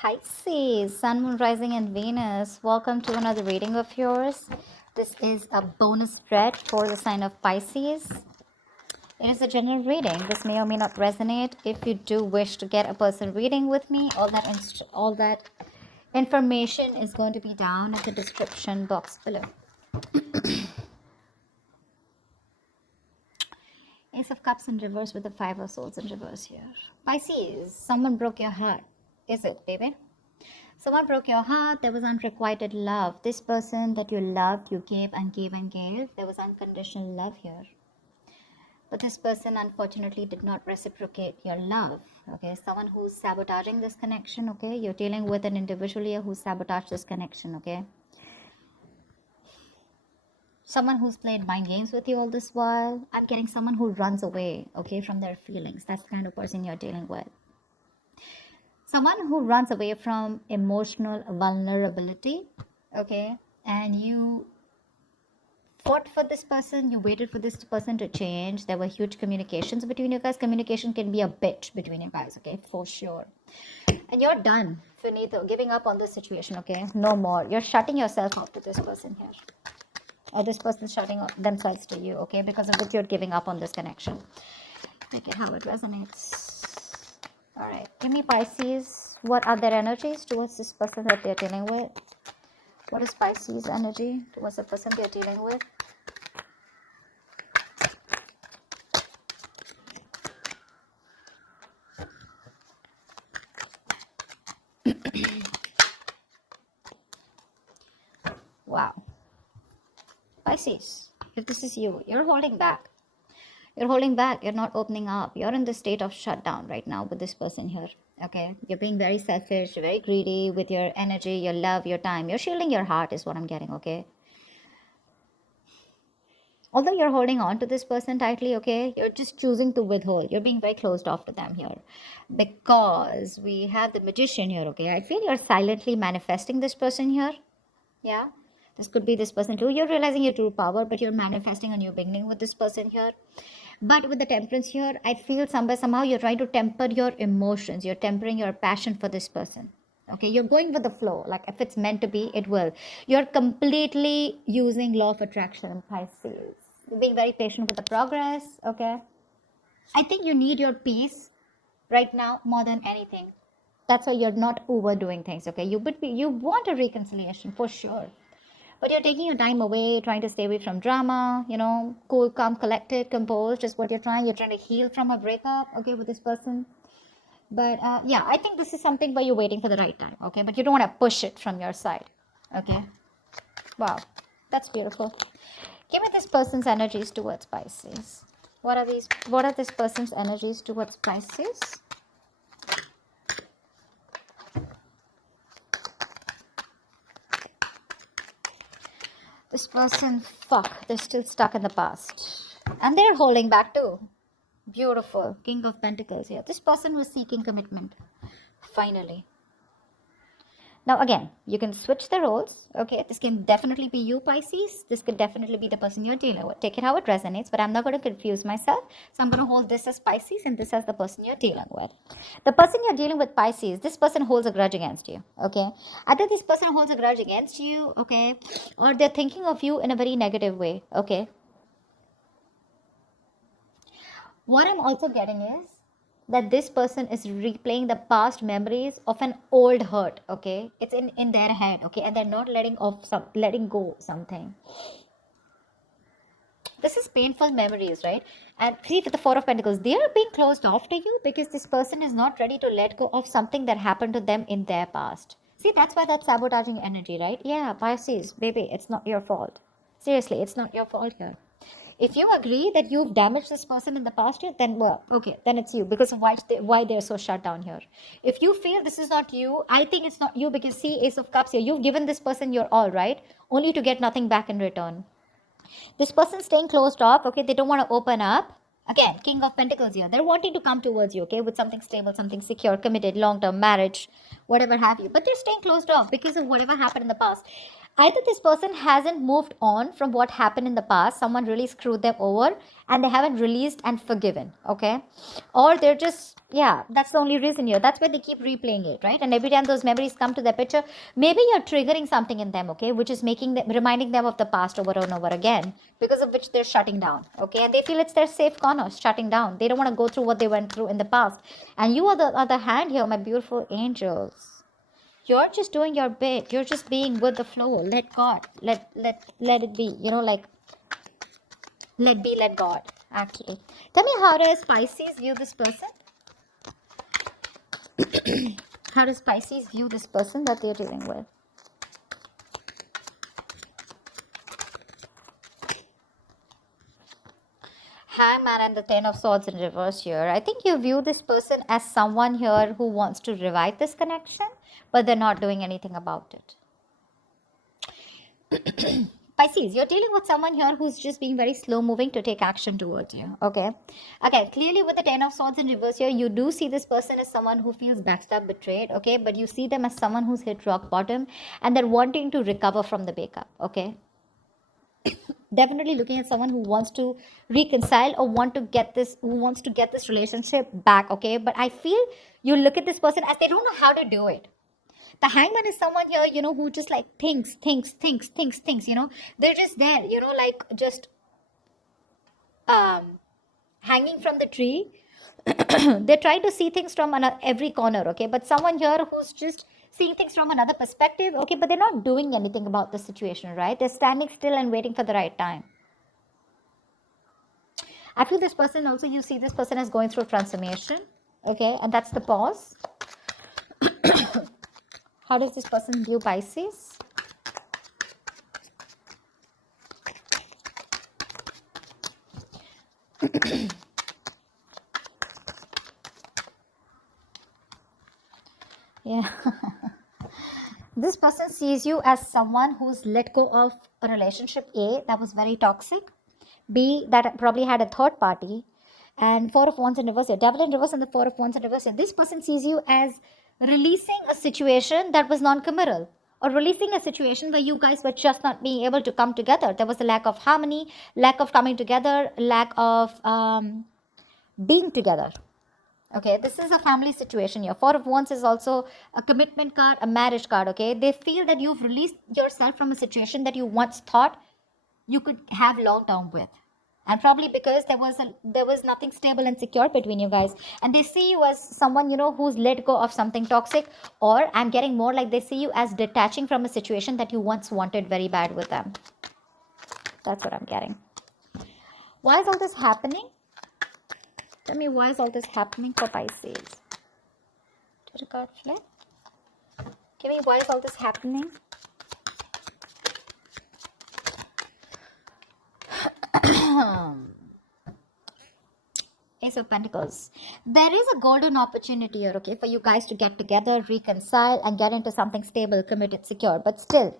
Pisces, Sun, Moon, Rising, and Venus. Welcome to another reading of yours. This is a bonus spread for the sign of Pisces. It is a general reading. This may or may not resonate. If you do wish to get a person reading with me, all that information is going to be down in the description box below. Ace of Cups in reverse with the Five of Swords in reverse here. Pisces, someone broke your heart. Is it, baby? Someone broke your heart. There was unrequited love. This person that you loved, you gave and gave and gave. There was unconditional love here. But this person, unfortunately, did not reciprocate your love. Okay, someone who's sabotaging this connection. Okay, you're dealing with an individual here who sabotaged this connection. Okay, someone who's played mind games with you all this while. I'm getting someone who runs away, okay, from their feelings. That's the kind of person you're dealing with. Someone who runs away from emotional vulnerability, okay, and you fought for this person, you waited for this person to change. There were huge communications between you guys. Communication can be a bitch between you guys, okay, for sure. And you're done, finito, giving up on this situation, okay, no more. You're shutting yourself off to this person here. Or this person's shutting themselves to you, okay, because of which you're giving up on this connection. Take it how it resonates. All right, give me Pisces. What are their energies towards this person that they're dealing with? What is Pisces energy towards the person they're dealing with? Wow. Pisces, if this is you, you're holding back. You're holding back. You're not opening up. You're in the state of shutdown right now with this person here. Okay. You're being very selfish, very greedy with your energy, your love, your time. You're shielding your heart is what I'm getting. Okay. Although you're holding on to this person tightly, okay, you're just choosing to withhold. You're being very closed off to them here. Because we have the Magician here, okay. I feel you're silently manifesting this person here. Yeah. This could be this person too. You're realizing your true power, but you're manifesting a new beginning with this person here. But with the Temperance here, I feel somehow you're trying to temper your emotions. You're tempering your passion for this person. Okay, you're going with the flow. Like if it's meant to be, it will. You're completely using law of attraction, Pisces. You're being very patient with the progress. Okay. I think you need your peace right now more than anything. That's why you're not overdoing things. Okay, you want a reconciliation for sure. But you're taking your time away, trying to stay away from drama, cool, calm, collected, composed is what you're trying. You're trying to heal from a breakup, okay, with this person. But yeah, I think this is something where you're waiting for the right time, okay? But you don't want to push it from your side, okay? Wow, that's beautiful. Give me this person's energies towards Pisces. What are this person's energies towards Pisces? This person, they're still stuck in the past. And they're holding back too. Beautiful. King of Pentacles here. This person was seeking commitment. Finally. Now again, you can switch the roles. Okay, this can definitely be you, Pisces. This could definitely be the person you're dealing with. Take it how it resonates, but I'm not going to confuse myself. So I'm going to hold this as Pisces and this as the person you're dealing with. The person you're dealing with, Pisces, this person holds a grudge against you. Okay, either this person holds a grudge against you, okay, or they're thinking of you in a very negative way. Okay. What I'm also getting is that this person is replaying the past memories of an old hurt, okay? It's in their head, okay? And they're not letting go something. This is painful memories, right? And see, with the Four of Pentacles, they are being closed off to you because this person is not ready to let go of something that happened to them in their past. See, that's why that's sabotaging energy, right? Yeah, Pisces, baby, it's not your fault. Seriously, it's not your fault here. If you agree that you've damaged this person in the past year, then well, okay, then it's you because of why they're so shut down here. If you feel this is not you, I think it's not you because see, Ace of Cups here, you've given this person your all, right? Only to get nothing back in return. This person staying closed off, okay, they don't want to open up. Again, King of Pentacles here. They're wanting to come towards you, okay, with something stable, something secure, committed, long-term marriage, whatever have you. But they're staying closed off because of whatever happened in the past. Either this person hasn't moved on from what happened in the past, someone really screwed them over and they haven't released and forgiven, okay? Or they're just, yeah, that's the only reason here. That's why they keep replaying it, right? And every time those memories come to their picture, maybe you're triggering something in them, okay, which is making them, reminding them of the past over and over again, because of which they're shutting down, okay? And they feel it's their safe corner, shutting down. They don't want to go through what they went through in the past. And you, on the other hand, here, my beautiful angels, you're just doing your bit. You're just being with the flow. Let God, let it be, like, let be, let God. Actually, tell me, how does Pisces view this person? How does Pisces view this person that they're dealing with? Hangman and the Ten of Swords in reverse here. I think you view this person as someone here who wants to revive this connection, but they're not doing anything about it. Pisces, you're dealing with someone here who's just being very slow moving to take action towards you. Okay. Again, clearly with the Ten of Swords in reverse here, you do see this person as someone who feels backstabbed, betrayed. Okay. But you see them as someone who's hit rock bottom and they're wanting to recover from the breakup. Okay. Definitely looking at someone who wants to reconcile or who wants to get this relationship back. Okay. But I feel you look at this person as they don't know how to do it. The Hangman is someone here, who just like thinks, they're just there, like just hanging from the tree. They try to see things from every corner, okay? But someone here who's just seeing things from another perspective, okay? But they're not doing anything about the situation, right? They're standing still and waiting for the right time. I feel this person also, you see this person as going through transformation, okay? And that's the pause. How does this person view Pisces? Yeah. This person sees you as someone who's let go of a relationship A that was very toxic, B that probably had a third party, and Four of Wands in reverse, Devil in reverse and the Four of Wands in reverse. And this person sees you as releasing a situation that was non-committal, or releasing a situation where you guys were just not being able to come together. There was a lack of harmony, lack of coming together, lack of being together. Okay, this is a family situation here. Four of Wands is also a commitment card, a marriage card. Okay, they feel that you've released yourself from a situation that you once thought you could have long term with, and probably because there was nothing stable and secure between you guys, and they see you as someone who's let go of something toxic, or I'm getting more like they see you as detaching from a situation that you once wanted very bad with them. That's what I'm getting. Why is all this happening? Tell me, why is all this happening for Pisces? Did a card flip? Tell me, why is all this happening? Ace of Pentacles. There is a golden opportunity here, okay, for you guys to get together, reconcile, and get into something stable, committed, secure. But still,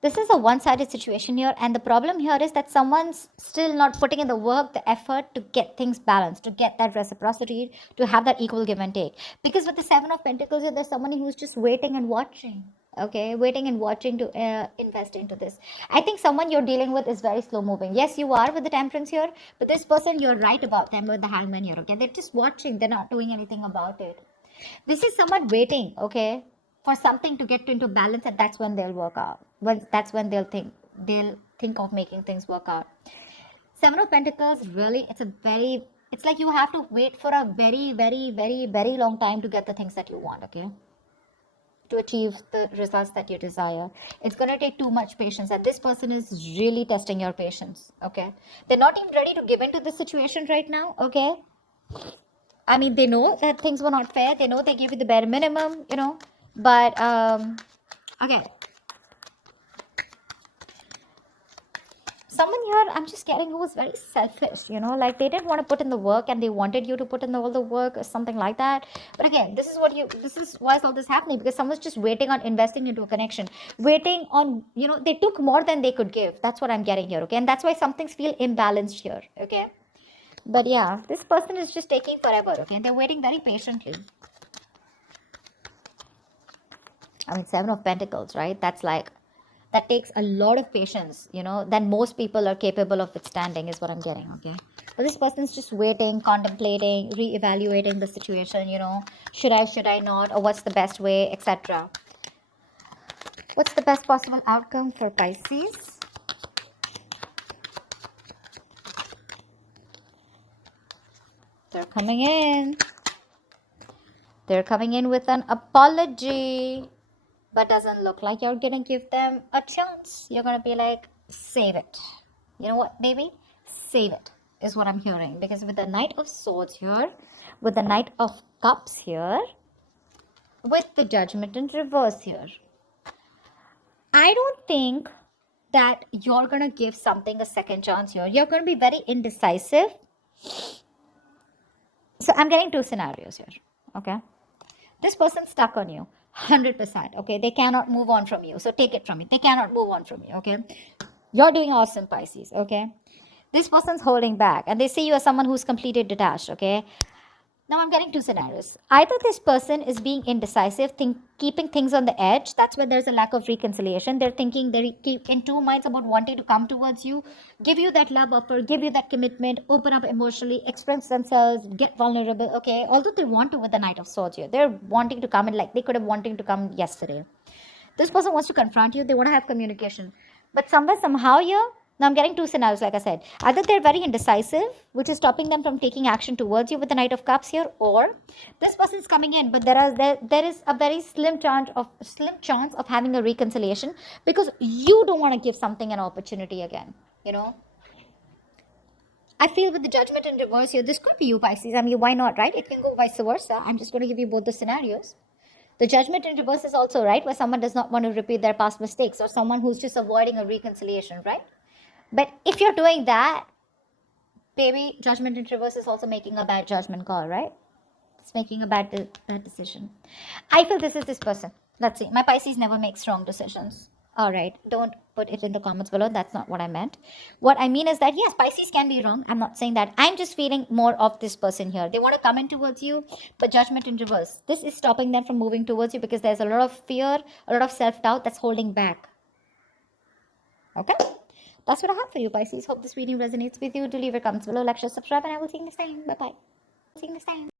this is a one-sided situation here, and the problem here is that someone's still not putting in the work, the effort to get things balanced, to get that reciprocity, to have that equal give and take. Because with the Seven of Pentacles here, there's someone who's just waiting and watching. Okay, waiting and watching to invest into this. I think someone you're dealing with is very slow moving. Yes, you are with the Temperance here, but this person, you're right about them with the Hangman here. Okay, they're just watching, they're not doing anything about it. This is someone waiting, okay, for something to get into balance, and that's when they'll work out. That's when they'll think of making things work out. Seven of Pentacles, really, it's like you have to wait for a very, very, very, very long time to get the things that you want, okay, to achieve the results that you desire. It's going to take too much patience, and this person is really testing your patience, okay? They're not even ready to give into this situation right now, okay? I mean, they know that things were not fair. They know they gave you the bare minimum, but okay, someone here I'm just getting who was very selfish, like they didn't want to put in the work and they wanted you to put in all the work or something like that. But again, this is why is all this happening, because someone's just waiting on investing into a connection, waiting on, they took more than they could give. That's what I'm getting here, okay? And that's why some things feel imbalanced here, okay? But yeah, this person is just taking forever, okay? And they're waiting very patiently. I mean, Seven of Pentacles, right? That's like that takes a lot of patience, than most people are capable of withstanding, is what I'm getting, okay? But this person's just waiting, contemplating, re-evaluating the situation, should I not, or what's the best way, etc. What's the best possible outcome for Pisces? They're coming in. They're coming in with an apology, but doesn't look like you're gonna give them a chance. You're gonna be like, save it. You know what, baby? Save it is what I'm hearing. Because with the Knight of Swords here, with the Knight of Cups here, with the Judgment in reverse here, I don't think that you're gonna give something a second chance here. You're gonna be very indecisive. So I'm getting two scenarios here, okay? This person's stuck on you 100%, okay? They cannot move on from you. So take it from me. They cannot move on from you, okay? You're doing awesome, Pisces, okay? This person's holding back and they see you as someone who's completely detached, okay? Now I'm getting two scenarios. Either this person is being indecisive, keeping things on the edge. That's where there's a lack of reconciliation. They're thinking, they keep in two minds about wanting to come towards you, give you that love offer, give you that commitment, open up emotionally, express themselves, get vulnerable, okay? Although they want to with the Knight of Swords here. They're wanting to come in like they could have wanted to come yesterday. This person wants to confront you. They want to have communication. But somehow here, now I'm getting two scenarios, like I said. Either they're very indecisive, which is stopping them from taking action towards you with the Knight of Cups here, or this person is coming in, but there is a very slim chance of having a reconciliation because you don't want to give something an opportunity again. I feel with the Judgment in reverse here, this could be you, Pisces. I mean, why not, right? It can go vice versa. I'm just going to give you both the scenarios. The Judgment in reverse is also right, where someone does not want to repeat their past mistakes, or someone who's just avoiding a reconciliation, right? But if you're doing that, baby, Judgment in reverse is also making a bad judgment call, right? It's making a bad decision. I feel this is this person. Let's see. My Pisces never makes strong decisions. All right. Don't put it in the comments below. That's not what I meant. What I mean is that, yes, Pisces can be wrong. I'm not saying that. I'm just feeling more of this person here. They want to come in towards you, but Judgment in reverse. This is stopping them from moving towards you because there's a lot of fear, a lot of self-doubt that's holding back. Okay? That's what I have for you, Pisces. Hope this video resonates with you. Do leave your comments below, like, share, subscribe, and I will see you next time. Bye-bye. See you next time.